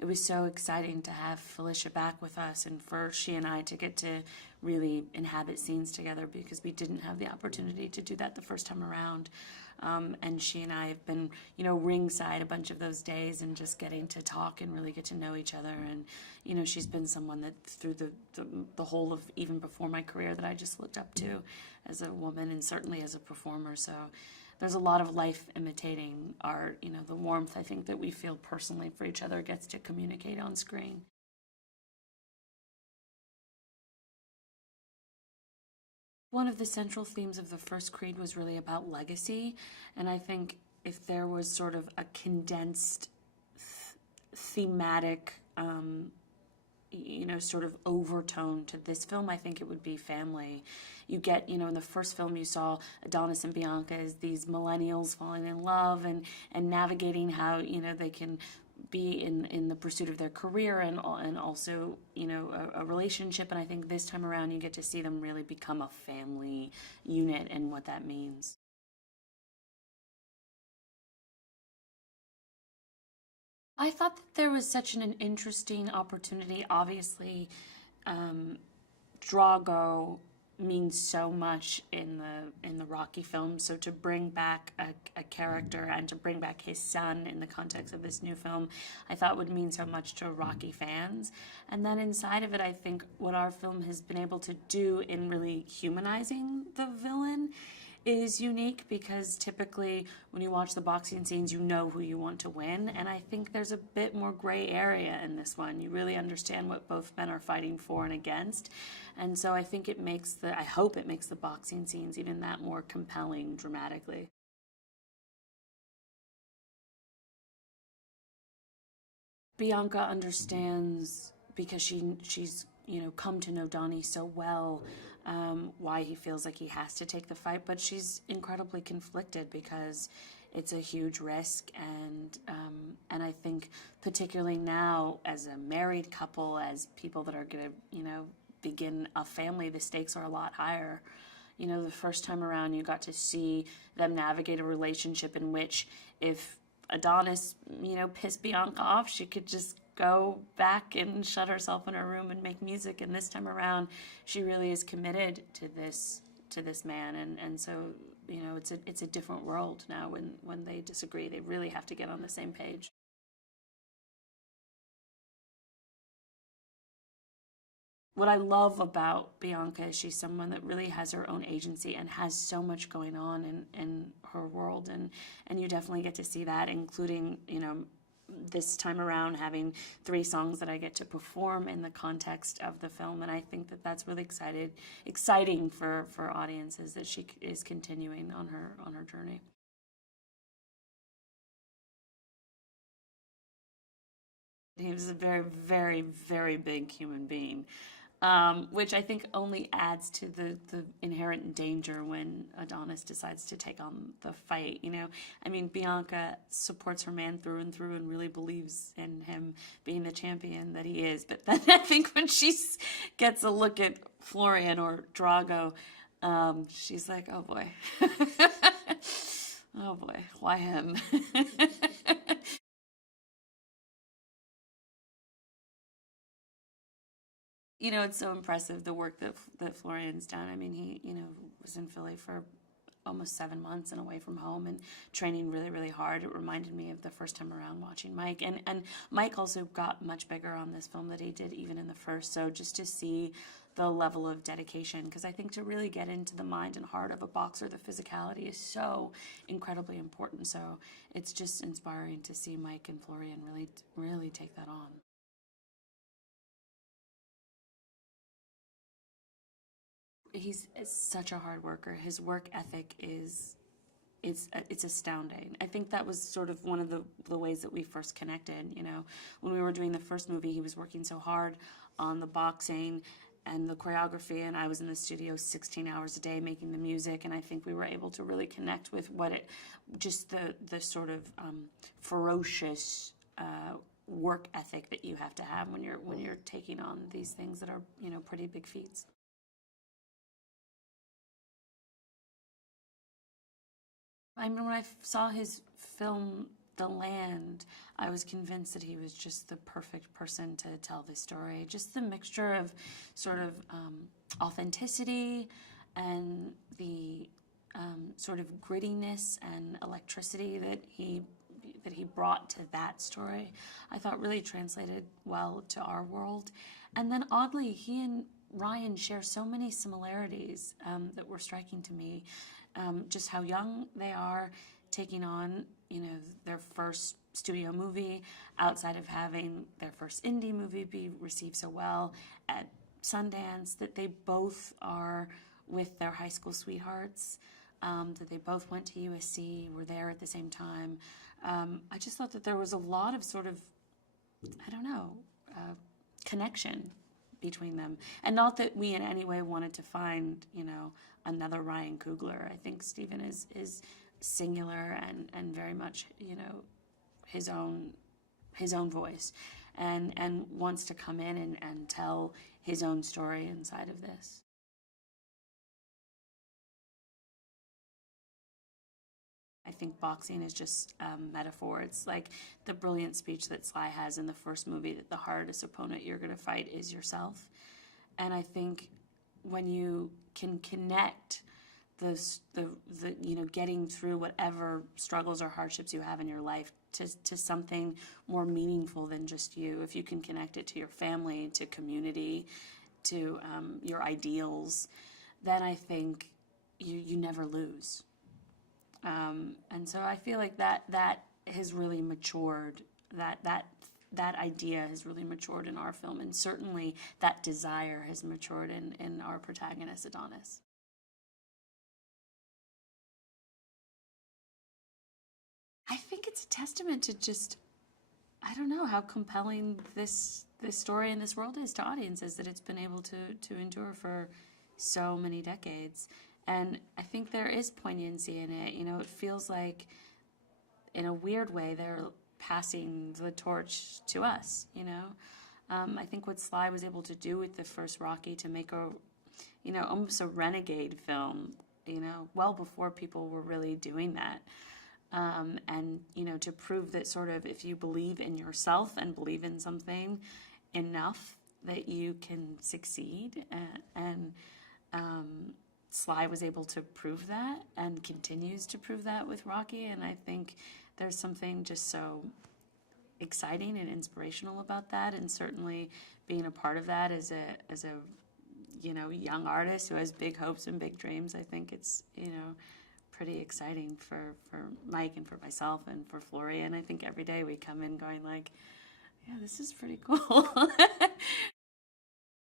It was so exciting to have Phylicia back with us and for she and I to get to really inhabit scenes together because we didn't have the opportunity to do that the first time around. And she and I have been, ringside a bunch of those days and just getting to talk and really get to know each other. And, she's been someone that through the whole of even before my career that I just looked up to as a woman and certainly as a performer. So there's a lot of life imitating art. The warmth I think that we feel personally for each other gets to communicate on screen. One of the central themes of the first Creed was really about legacy, and I think if there was sort of a condensed thematic, sort of overtone to this film, I think it would be family. You get, in the first film you saw Adonis and Bianca as these millennials falling in love and navigating how, they can be in the pursuit of their career and also, a relationship. And I think this time around you get to see them really become a family unit and what that means. I thought that there was such an interesting opportunity. Obviously, Drago means so much in the Rocky films. So to bring back a character and to bring back his son in the context of this new film, I thought would mean so much to Rocky fans. And then inside of it, I think what our film has been able to do in really humanizing the villain is unique because typically when you watch the boxing scenes, you know who you want to win. And I think there's a bit more gray area in this one. You really understand what both men are fighting for and against. And so I think I hope it makes the boxing scenes even that more compelling dramatically. Bianca understands because she's come to know Donnie so well, why he feels like he has to take the fight, but she's incredibly conflicted because it's a huge risk, and I think particularly now as a married couple, as people that are going to begin a family, the stakes are a lot higher. The first time around you got to see them navigate a relationship in which if Adonis pissed Bianca off, she could just go back and shut herself in her room and make music. And this time around, she really is committed to this man. And so, it's a different world now when they disagree. They really have to get on the same page. What I love about Bianca is she's someone that really has her own agency and has so much going on in her world. And you definitely get to see that, including, this time around having 3 songs that I get to perform in the context of the film. And I think that that's really exciting for audiences that she is continuing on her journey. He was a very, very, very big human being, which I think only adds to the inherent danger when Adonis decides to take on the fight. Bianca supports her man through and through and really believes in him being the champion that he is. But then I think when she gets a look at Florian or Drago, she's like, oh boy. Oh boy, why him? It's so impressive, the work that Florian's done. He, was in Philly for almost 7 months and away from home and training really, really hard. It reminded me of the first time around watching Mike. And Mike also got much bigger on this film than he did even in the first. So just to see the level of dedication, because I think to really get into the mind and heart of a boxer, the physicality is so incredibly important. So it's just inspiring to see Mike and Florian really, really take that on. He's such a hard worker. His work ethic it's astounding. I think that was sort of one of the ways that we first connected. When we were doing the first movie, he was working so hard on the boxing and the choreography, and I was in the studio 16 hours a day making the music, and I think we were able to really connect with just the sort of ferocious work ethic that you have to have when you're taking on these things that are pretty big feats. When I saw his film the land. I was convinced that he was just the perfect person to tell this story. Just the mixture of sort of authenticity and the sort of grittiness and electricity that he brought to that story, I thought really translated well to our world. And then oddly, he and Ryan share so many similarities that were striking to me. Just how young they are, taking on, their first studio movie outside of having their first indie movie be received so well at Sundance, that they both are with their high school sweethearts, that they both went to USC, were there at the same time. I just thought that there was a lot of sort of, connection between them. And not that we in any way wanted to find, another Ryan Coogler. I think Steven is singular and very much, his own voice, and wants to come in and tell his own story inside of this. I think boxing is just a metaphor. It's like the brilliant speech that Sly has in the first movie, that the hardest opponent you're going to fight is yourself. And I think when you can connect the getting through whatever struggles or hardships you have in your life to something more meaningful than just you, if you can connect it to your family, to community, to your ideals, then I think you never lose. And so I feel like that has really matured, that idea has really matured in our film, and certainly that desire has matured in our protagonist, Adonis. I think it's a testament to just, how compelling this story and this world is to audiences, that it's been able to endure for so many decades. And I think there is poignancy in it. It feels like, in a weird way, they're passing the torch to us, I think what Sly was able to do with the first Rocky, to make almost a renegade film, well before people were really doing that. And, to prove that sort of, if you believe in yourself and believe in something enough, that you can succeed. And Sly was able to prove that and continues to prove that with Rocky, and I think there's something just so exciting and inspirational about that, and certainly being a part of that as a young artist who has big hopes and big dreams. I think it's pretty exciting for Mike and for myself and for Florian. I think every day we come in going like, yeah, this is pretty cool.